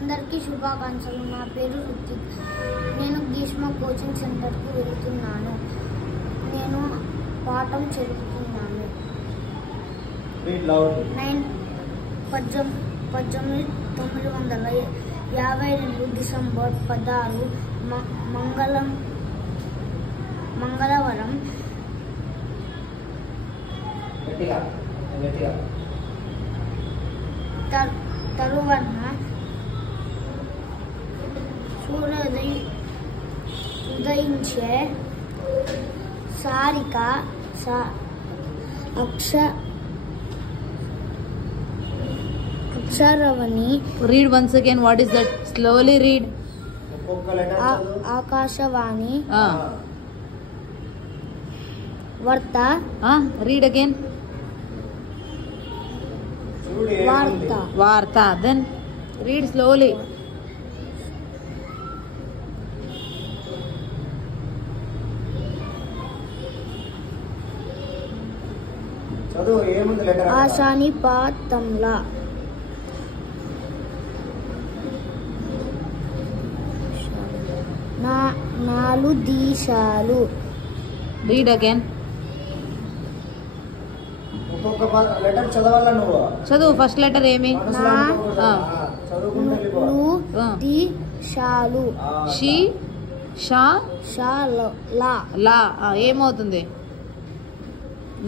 అందరికీ శుభాకాంక్షలు. నా పేరు రుతిక్. నేను గ్రీష్మ కోచింగ్ సెంటర్కు వెళ్తున్నాను. నేను పాఠం చదువుతున్నాను. 1952 డిసెంబర్ 16 మంగళవారం తరువాత సూర్యోదయం ఉదయించే Sarika అక్షరవణి. Read once again. What is that? Slowly read. Akashvani. వార్త. Read again. Varta. Then read slowly. ఆశాని పాతంలా. నాలుగు దేశాలు. Read again. చదువు. ఫస్ట్ లెటర్ ఏమి? దేశాలు. షీ షా లా ఏమవుతుంది?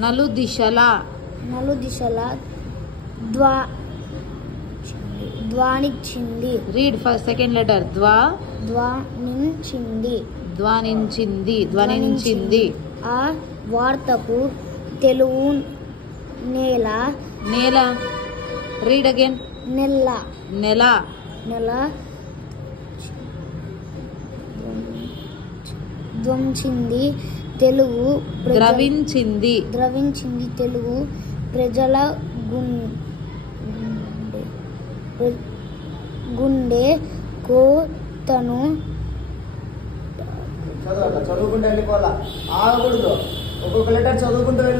నలు దిశల ధ్వనించింది. Read first second letter. ధ్వనించింది. ఆ వార్తకు తెలుగు నేల. Read again. నెల ధ్వంసింది తెలుగు. ద్రవించింది తెలుగు ప్రజల గుండె కోతను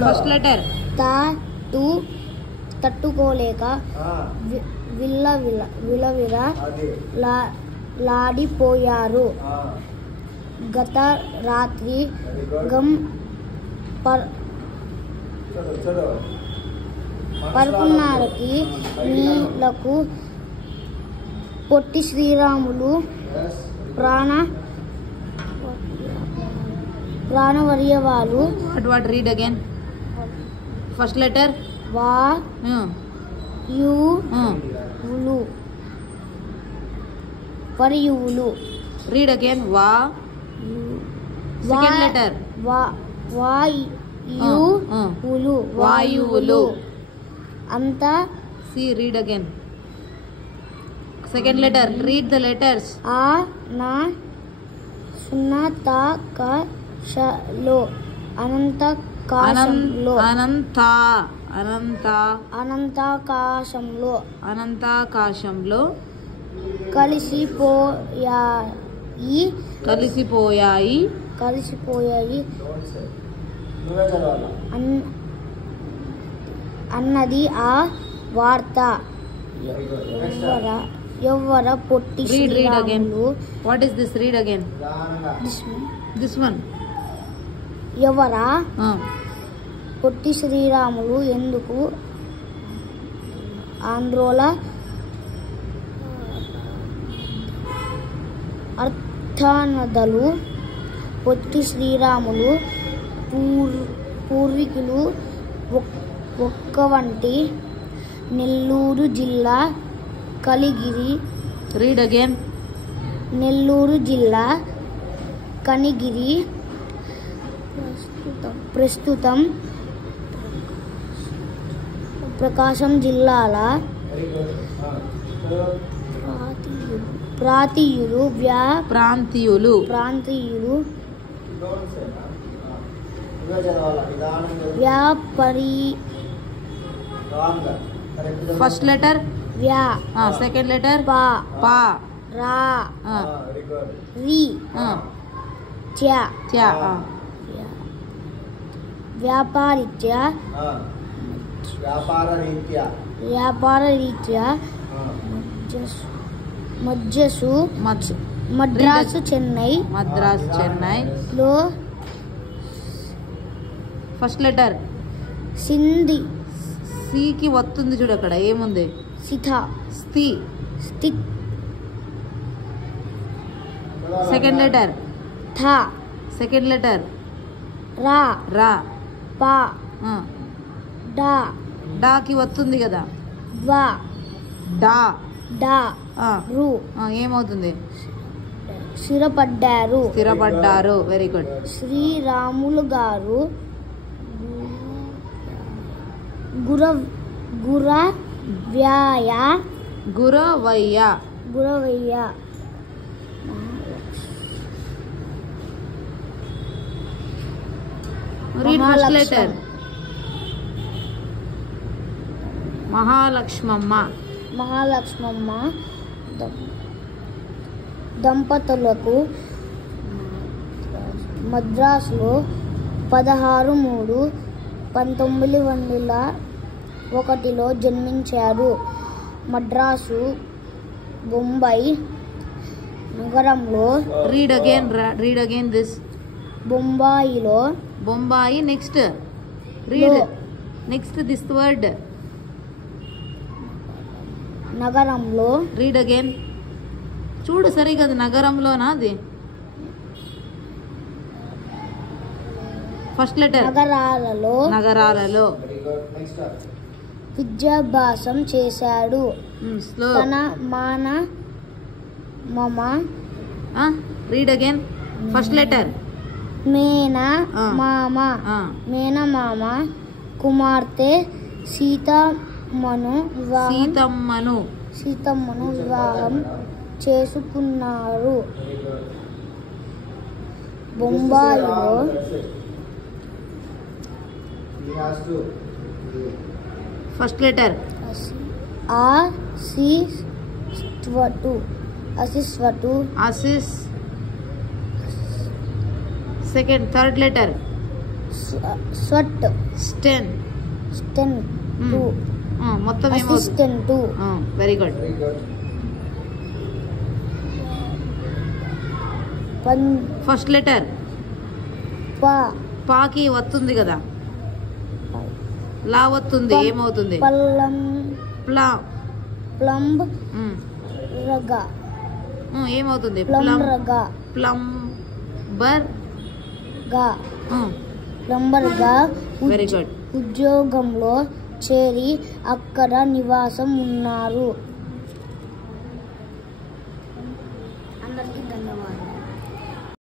ఫస్ట్ లెటర్. తట్టుకోలేక లాడిపోయారు. గత రాత్రి పరుపున్నరకి నీళ్లకు Potti Sriramulu ప్రాణవర్యవాలు. What read again? First letter. వరియువులు. Read again. Second letter. వాయువులు. అంతా. See, read again. Second letter. Read the letters. అనంతాకాశంలో కలిసిపోయాయి అన్నది ఆ వార్త. ఎవ్వర Potti Sriramulu. What is this? Read again. This one. ఎవర పొట్టి శ్రీరాములు ఎందుకు ఆంధ్రోళ అర్థానదలు. పొట్టి శ్రీరాములు పూర్వీకులు ఒక్క వంటి నెల్లూరు జిల్లా కలిగిరి. Read again. నెల్లూరు జిల్లా కనిగిరి ప్రస్తుతం ప్రకాశం జిల్లాల ప్రాంతీయులు వ్యాపారి. First letter. Second letter. పా రా రి త్యా. వ్యాపార రీత్యా మద్రాసు చెన్నై మద్రాస్ చెన్నై లో ఫస్ట్ లెటర్ సింధి సికి వస్తుంది చూడు అక్కడ ఏముంది సిథ స్థి స్థిత్ సెకండ్ లెటర్ థ సెకండ్ లెటర్ రా రా పా ఆ, డా డాకి వస్తుంది కదా వా డా డా ఆ, రు ఆ, ఏమవుతుంది స్థిరపడ్డారు స్థిరపడ్డారు వెరీ గుడ్ శ్రీరాములు గారు Guravayya Guravayya read first letter Mahalakshmamma Mahalakshmamma దంపతులకు మద్రాసులో 16/3/1901లో జన్మించారు. మద్రాసు బొంబాయి నగరంలో రీడ్ అగైన్ దిస్ బొంబాయిలో Bombay next read next this word నగరంలో రీడ్ అగైన్ చూడు సరిగా అది నగరంలోనా అది ఫస్ట్ లెటర్ నగరాలలో విద్యాభ్యాసం చేశాడు. స్లో తన మమ రీడ్ అగైన్ ఫస్ట్ లెటర్ మేనమామ కుమార్తె సీతమ్మను వివాహం చేసుకున్నారు. బొంబాయిలో ఫస్ట్ లెటర్ ఆసిస్ సెకండ్ థర్డ్ లెటర్ స్టెన్ మొత్తం assistant very good first letter పాకి వస్తుంది కదా లా వస్తుంది ఏమవుతుంది ప్లంబ్ రగా ఏమవుతుంది ప్లంబర్ గా వెరీ గుడ్ ఉద్యోగంలో చేరి అక్కడ నివాసం ఉన్నారు. అందరికీ ధన్యవాదాలు.